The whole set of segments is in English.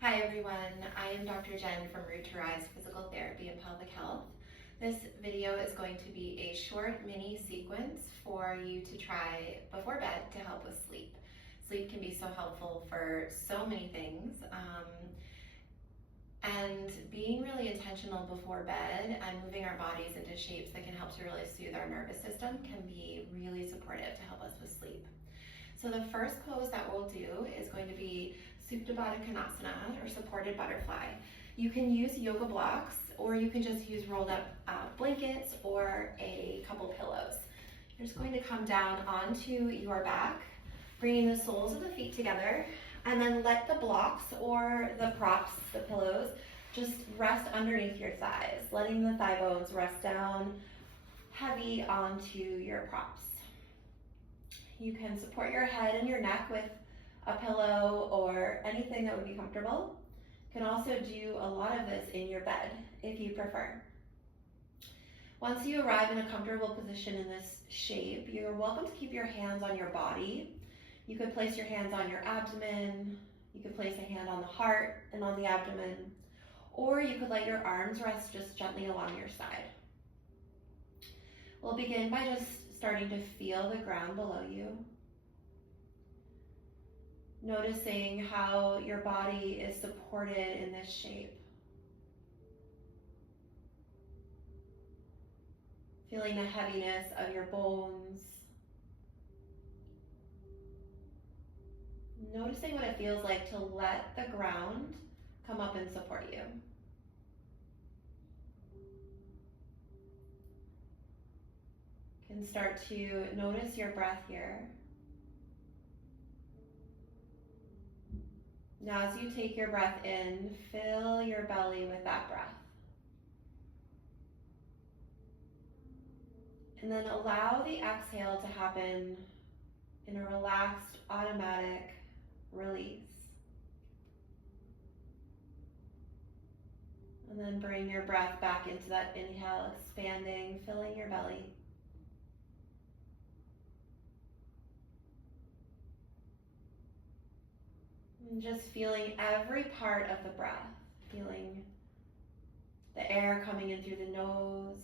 Hi everyone, I am Dr. Jenn from Root to Rise Physical Therapy and Pelvic Health. This video is going to be a short mini sequence for you to try before bed to help with sleep. Sleep can be so helpful for so many things, and being really intentional before bed and moving our bodies into shapes that can help to really soothe our nervous system can be really supportive to help us with sleep. So the first pose that we'll do is going to be Supta Baddha Konasana, or supported butterfly. You can use yoga blocks, or you can just use rolled up blankets or a couple pillows. You're just going to come down onto your back, bringing the soles of the feet together, and then let the blocks or the props, the pillows, just rest underneath your thighs, letting the thigh bones rest down heavy onto your props. You can support your head and your neck with a pillow or anything that would be comfortable. You can also do a lot of this in your bed if you prefer. Once you arrive in a comfortable position in this shape, you're welcome to keep your hands on your body. You could place your hands on your abdomen, you could place a hand on the heart and on the abdomen, or you could let your arms rest just gently along your side. We'll begin by just starting to feel the ground below you. Noticing how your body is supported in this shape. Feeling the heaviness of your bones. Noticing what it feels like to let the ground come up and support you. You can start to notice your breath here. Now as you take your breath in, fill your belly with that breath. And then allow the exhale to happen in a relaxed, automatic release. And then bring your breath back into that inhale, expanding, filling your belly. And just feeling every part of the breath, feeling the air coming in through the nose,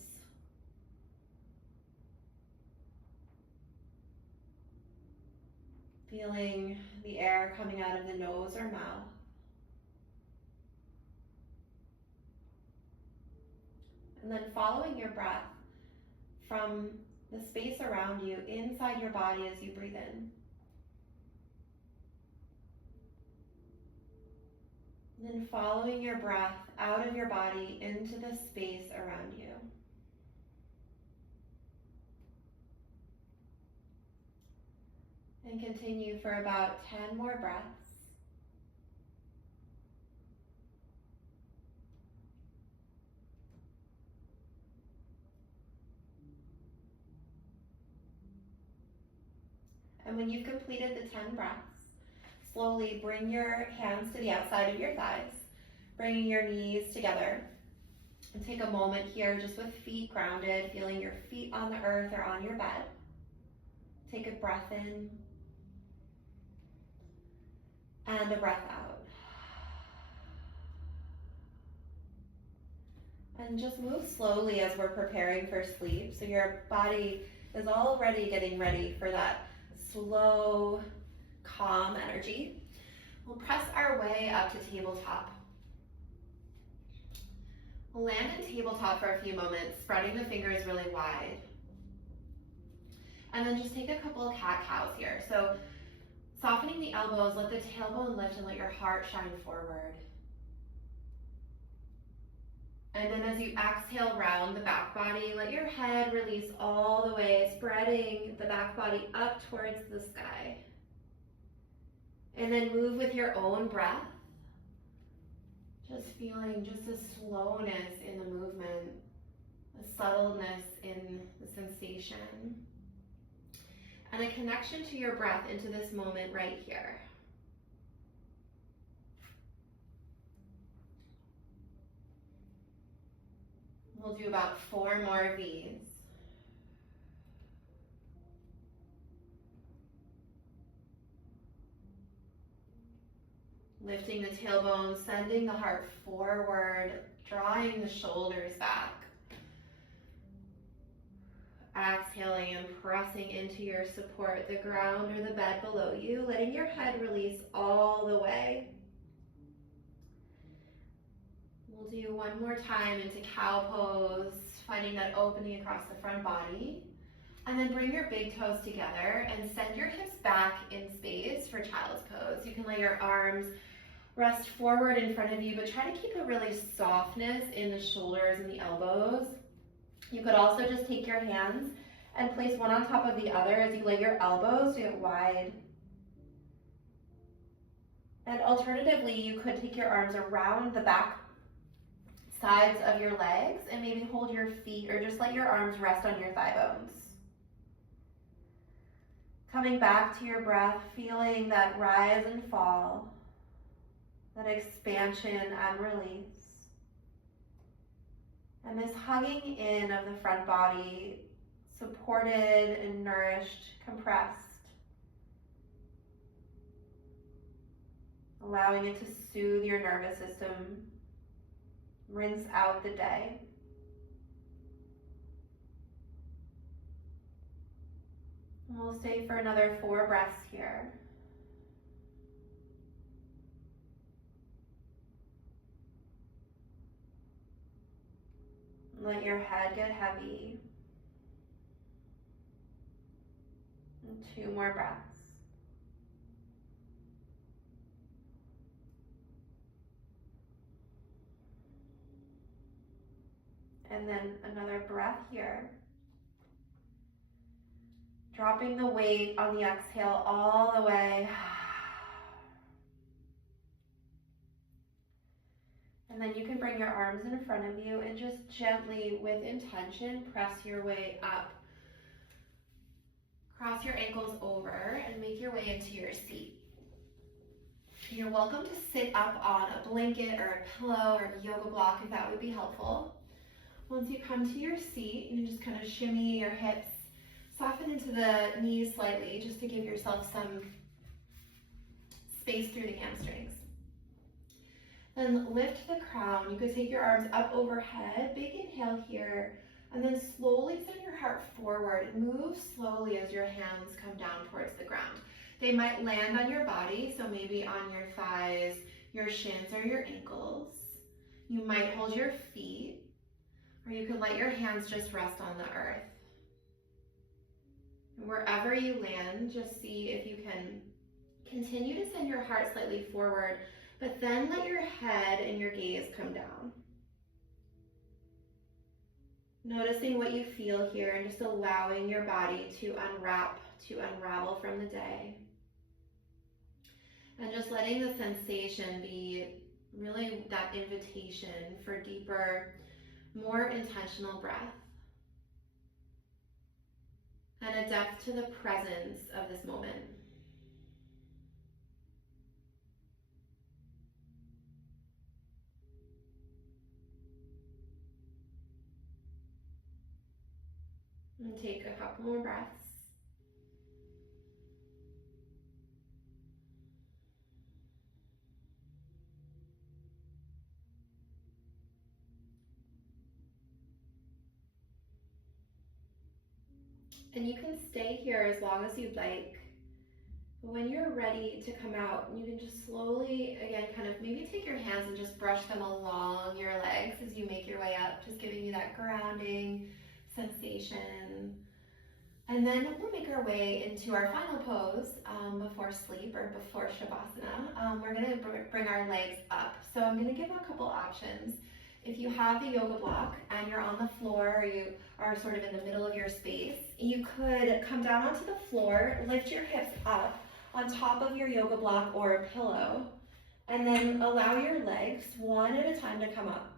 feeling the air coming out of the nose or mouth, and then following your breath from the space around you inside your body as you breathe in. And then following your breath out of your body into the space around you. And continue for about 10 more breaths. And when you've completed the 10 breaths, slowly bring your hands to the outside of your thighs, bringing your knees together. And take a moment here just with feet grounded, feeling your feet on the earth or on your bed. Take a breath in and a breath out. And just move slowly as we're preparing for sleep. So your body is already getting ready for that slow, calm energy. We'll press our way up to tabletop. We'll land in tabletop for a few moments, spreading the fingers really wide. And then just take a couple of cat-cows here. So softening the elbows, let the tailbone lift and let your heart shine forward. And then as you exhale, round the back body, let your head release all the way, spreading the back body up towards the sky. And then move with your own breath. Just feeling just a slowness in the movement, a subtleness in the sensation, and a connection to your breath into this moment right here. We'll do about 4 more of these. Lifting the tailbone, sending the heart forward, drawing the shoulders back. Exhaling and pressing into your support, the ground or the bed below you, letting your head release all the way. We'll do one more time into cow pose, finding that opening across the front body. And then bring your big toes together and send your hips back in space for child's pose. You can let your arms rest forward in front of you, but try to keep a really softness in the shoulders and the elbows. You could also just take your hands and place one on top of the other as you lay your elbows to get wide. And alternatively, you could take your arms around the back sides of your legs and maybe hold your feet or just let your arms rest on your thigh bones. Coming back to your breath, feeling that rise and fall, that expansion and release. And this hugging in of the front body, supported and nourished, compressed. Allowing it to soothe your nervous system, rinse out the day. And we'll stay for another 4 breaths here. Let your head get heavy. And 2 more breaths. And then another breath here. Dropping the weight on the exhale all the way. And then you can bring your arms in front of you and just gently, with intention, press your way up. Cross your ankles over and make your way into your seat. You're welcome to sit up on a blanket or a pillow or a yoga block if that would be helpful. Once you come to your seat, you can just kind of shimmy your hips, soften into the knees slightly just to give yourself some space through the hamstrings. Then lift the crown. You could take your arms up overhead, big inhale here, and then slowly send your heart forward. Move slowly as your hands come down towards the ground. They might land on your body, so maybe on your thighs, your shins, or your ankles. You might hold your feet, or you can let your hands just rest on the earth. And wherever you land, just see if you can continue to send your heart slightly forward, but then let your head and your gaze come down. Noticing what you feel here and just allowing your body to unwrap, to unravel from the day. And just letting the sensation be really that invitation for deeper, more intentional breath. And a depth to the presence of this moment. And take a couple more breaths. And you can stay here as long as you'd like. But when you're ready to come out, you can just slowly, again, kind of maybe take your hands and just brush them along your legs as you make your way up, just giving you that grounding sensation. And then we'll make our way into our final pose before sleep or before Shavasana. We're going to bring our legs up. So I'm going to give a couple options. If you have the yoga block and you're on the floor, or you are sort of in the middle of your space, you could come down onto the floor, lift your hips up on top of your yoga block or a pillow, and then allow your legs one at a time to come up.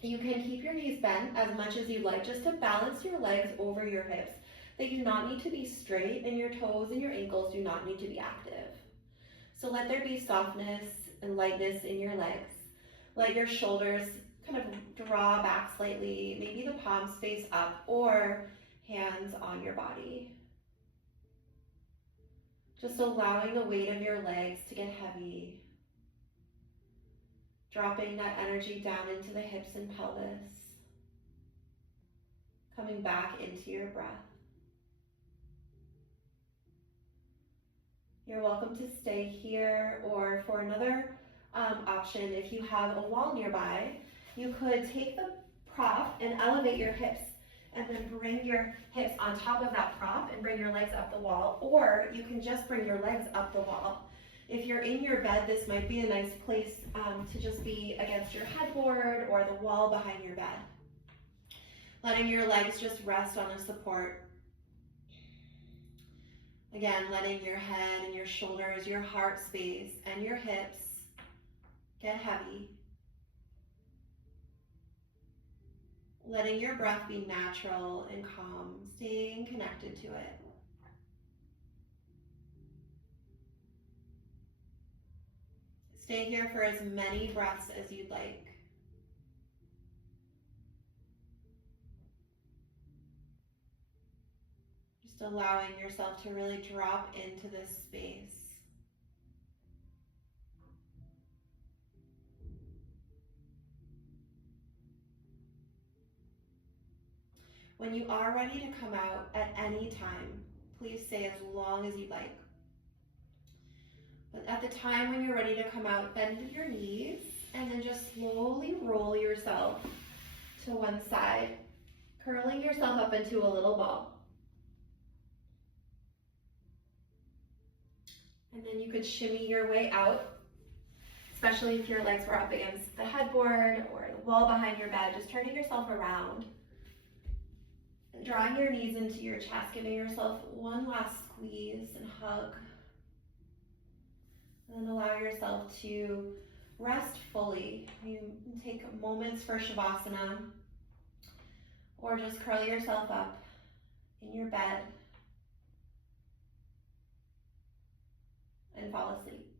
You can keep your knees bent as much as you'd like, just to balance your legs over your hips. They do not need to be straight, and your toes and your ankles do not need to be active. So let there be softness and lightness in your legs. Let your shoulders kind of draw back slightly, maybe the palms face up or hands on your body. Just allowing the weight of your legs to get heavy. Dropping that energy down into the hips and pelvis. Coming back into your breath. You're welcome to stay here, or for another option, if you have a wall nearby, you could take the prop and elevate your hips and then bring your hips on top of that prop and bring your legs up the wall, or you can just bring your legs up the wall. If you're in your bed, this might be a nice place to just be against your headboard or the wall behind your bed. Letting your legs just rest on a support. Again, letting your head and your shoulders, your heart space, and your hips get heavy. Letting your breath be natural and calm, staying connected to it. Stay here for as many breaths as you'd like. Just allowing yourself to really drop into this space. When you are ready to come out at any time, please stay as long as you'd like. But at the time when you're ready to come out, bend your knees and then just slowly roll yourself to one side, curling yourself up into a little ball. And then you could shimmy your way out, especially if your legs were up against the headboard or the wall behind your bed, just turning yourself around. And drawing your knees into your chest, giving yourself one last squeeze and hug. And then allow yourself to rest fully. You can take moments for Shavasana, or just curl yourself up in your bed and fall asleep.